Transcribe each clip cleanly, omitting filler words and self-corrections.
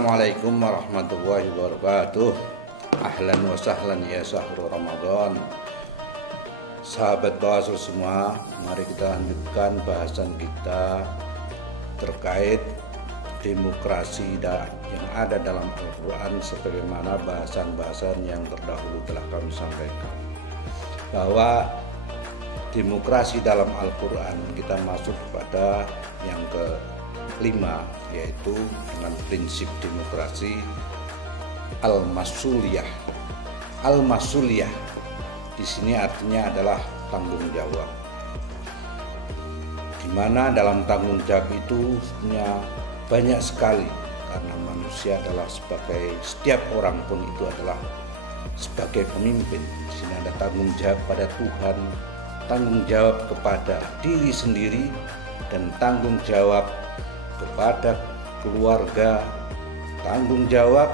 Assalamualaikum warahmatullahi wabarakatuh. Ahlan wa sahlan ya syahrul Ramadan. Sahabat Bawasul semua, mari kita lanjutkan bahasan kita terkait demokrasi yang ada dalam Al-Quran, sebagaimana bahasan-bahasan yang terdahulu telah kami sampaikan, bahwa demokrasi dalam Al-Quran kita masuk pada yang kelima, yaitu dengan prinsip demokrasi al-masuliyah. Al-masuliyah di sini artinya adalah tanggung jawab, di mana dalam tanggung jawab itu sebenarnya banyak sekali, karena manusia adalah setiap orang pun itu adalah sebagai pemimpin. Di sini ada tanggung jawab pada Tuhan, tanggung jawab kepada diri sendiri, dan tanggung jawab kepada keluarga, tanggung jawab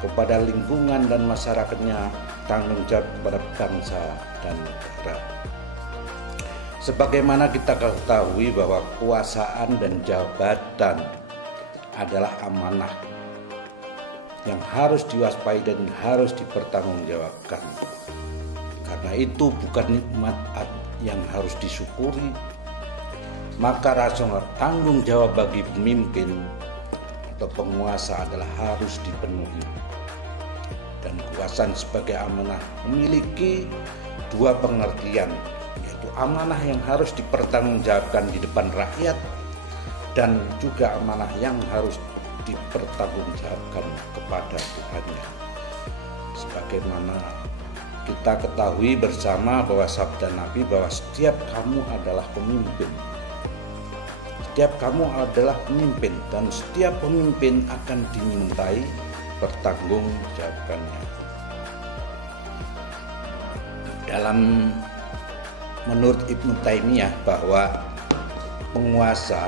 kepada lingkungan dan masyarakatnya, tanggung jawab kepada bangsa dan negara. Sebagaimana kita ketahui bahwa kekuasaan dan jabatan adalah amanah yang harus diwaspadai dan harus dipertanggungjawabkan. Karena itu bukan nikmat yang harus disyukuri, maka rasional tanggung jawab bagi pemimpin atau penguasa adalah harus dipenuhi. Dan kekuasaan sebagai amanah memiliki dua pengertian, yaitu amanah yang harus dipertanggungjawabkan di depan rakyat, dan juga amanah yang harus dipertanggungjawabkan kepada Tuhannya. Sebagaimana kita ketahui bersama bahwa sabda Nabi bahwa setiap kamu adalah pemimpin. Setiap kamu adalah pemimpin, dan setiap pemimpin akan dimintai pertanggungjawabannya. Menurut Ibnu Taimiyah bahwa penguasa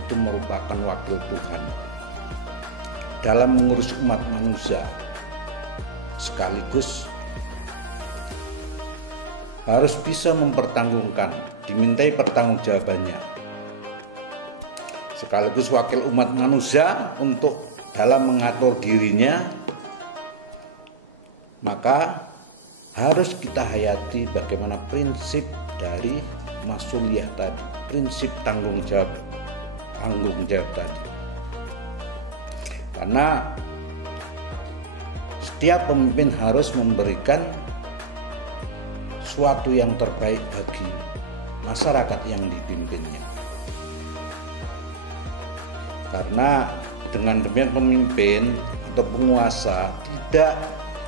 itu merupakan wakil Tuhan dalam mengurus umat manusia, sekaligus harus bisa mempertanggungan, dimintai pertanggungjawabannya, sekaligus wakil umat manusia untuk dalam mengatur dirinya. Maka harus kita hayati bagaimana prinsip dari masuliyah tadi, prinsip tanggung jawab tadi. Karena setiap pemimpin harus memberikan suatu yang terbaik bagi masyarakat yang dipimpinnya. Karena dengan demikian pemimpin atau penguasa tidak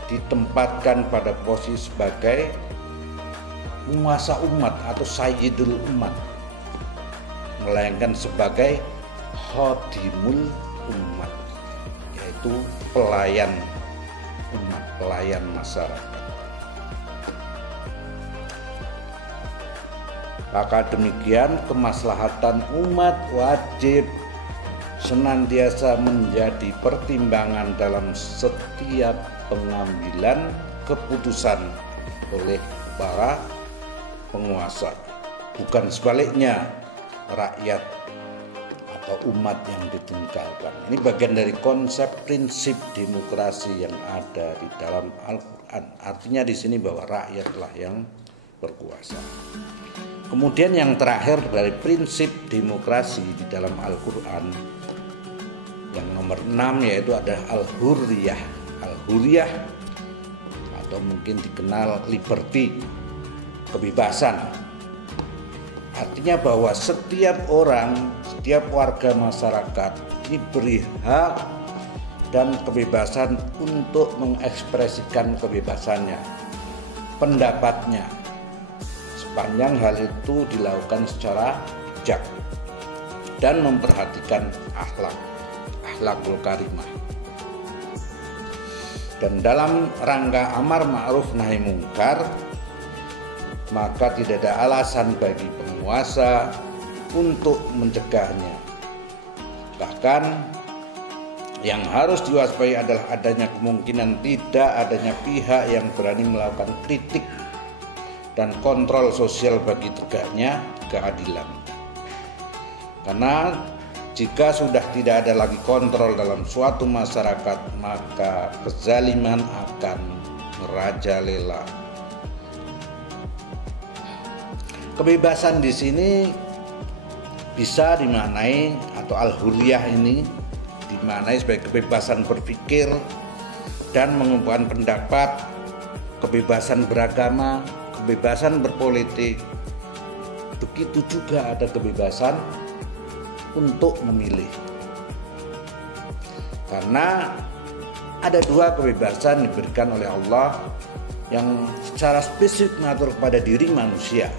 ditempatkan pada posisi sebagai penguasa umat atau sayyidul umat, melainkan sebagai khodimul umat, yaitu pelayan umat, pelayan masyarakat. Maka demikian kemaslahatan umat wajib senantiasa menjadi pertimbangan dalam setiap pengambilan keputusan oleh para penguasa, bukan sebaliknya rakyat atau umat yang ditinggalkan. Ini bagian dari konsep prinsip demokrasi yang ada di dalam Al-Quran. Artinya di sini bahwa rakyatlah yang berkuasa. Kemudian yang terakhir dari prinsip demokrasi di dalam Al-Quran, yang nomor 6, yaitu ada al-hurriyah. Al-hurriyah atau mungkin dikenal liberty, kebebasan. Artinya bahwa setiap orang, setiap warga masyarakat diberi hak dan kebebasan untuk mengekspresikan kebebasannya, pendapatnya, sepanjang hal itu dilakukan secara bijak dan memperhatikan akhlakul karimah. Dan dalam rangka amar ma'ruf nahi mungkar, maka tidak ada alasan bagi penguasa untuk mencegahnya. Bahkan yang harus diwaspadai adalah adanya kemungkinan tidak adanya pihak yang berani melakukan kritik dan kontrol sosial bagi tegaknya keadilan. Karena Jika sudah tidak ada lagi kontrol dalam suatu masyarakat, maka kezaliman akan merajalela. Kebebasan di sini bisa dimaknai, atau al-hurriyah ini dimaknai sebagai kebebasan berpikir dan mengungkapkan pendapat, kebebasan beragama, kebebasan berpolitik. Begitu juga ada kebebasan untuk memilih. Karena ada dua kebebasan diberikan oleh Allah yang secara spesifik mengatur kepada diri manusia,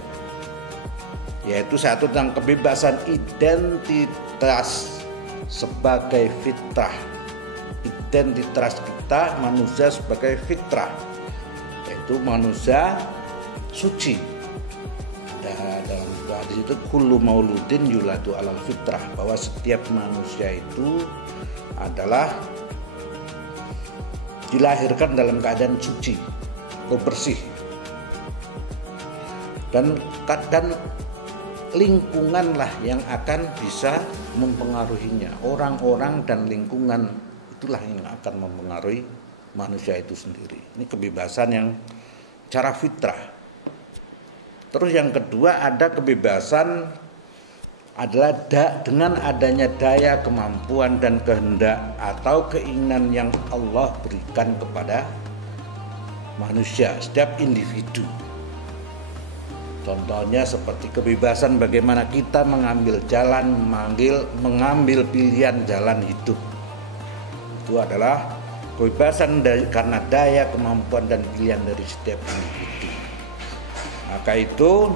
yaitu satu tentang kebebasan identitas sebagai fitrah. Identitas kita manusia sebagai fitrah, yaitu manusia suci. Dalam hadis itu kullu mauludin yuladu alal fitrah, bahwa setiap manusia itu adalah dilahirkan dalam keadaan suci atau bersih, dan lingkunganlah yang akan bisa mempengaruhinya. Orang-orang dan lingkungan itulah yang akan mempengaruhi manusia itu sendiri. Ini kebebasan yang cara fitrah. Terus yang kedua, ada kebebasan adalah dengan adanya daya, kemampuan dan kehendak atau keinginan yang Allah berikan kepada manusia, setiap individu. Contohnya seperti kebebasan bagaimana kita mengambil jalan, mengambil pilihan jalan hidup. Itu adalah kebebasan karena daya, kemampuan dan pilihan dari setiap individu. Maka itu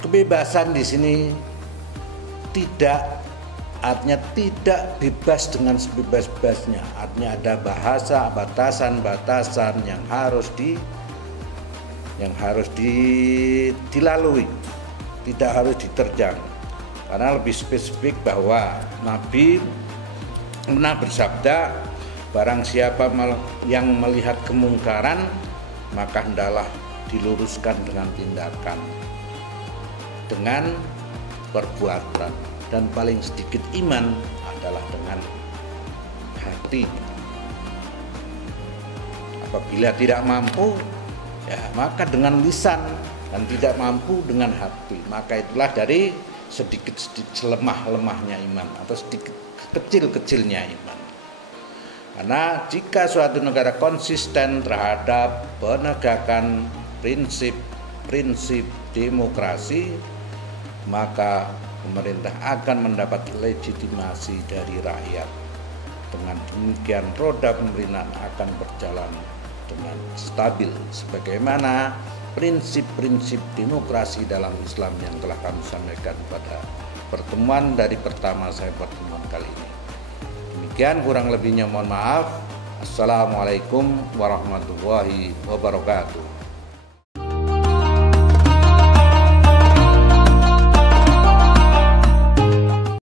kebebasan di sini artinya tidak bebas dengan sebebas-bebasnya. Artinya ada bahasa, batasan-batasan yang harus dilalui, tidak harus diterjang. Karena lebih spesifik bahwa Nabi pernah bersabda, barang siapa yang melihat kemungkaran, maka hendaklah diluruskan dengan tindakan, dengan perbuatan. Dan paling sedikit iman adalah dengan hati. Apabila tidak mampu, ya maka dengan lisan, dan tidak mampu dengan hati. Maka itulah dari sedikit-sedikit selemah-lemahnya iman, atau sedikit kecil-kecilnya iman. Karena jika suatu negara konsisten terhadap penegakan prinsip demokrasi, maka pemerintah akan mendapat legitimasi dari rakyat. Dengan demikian roda pemerintahan akan berjalan dengan stabil, sebagaimana prinsip-prinsip demokrasi dalam Islam yang telah kami sampaikan pada pertemuan dari pertama saya pertemuan kali ini. Demikian, kurang lebihnya mohon maaf. Assalamualaikum warahmatullahi wabarakatuh.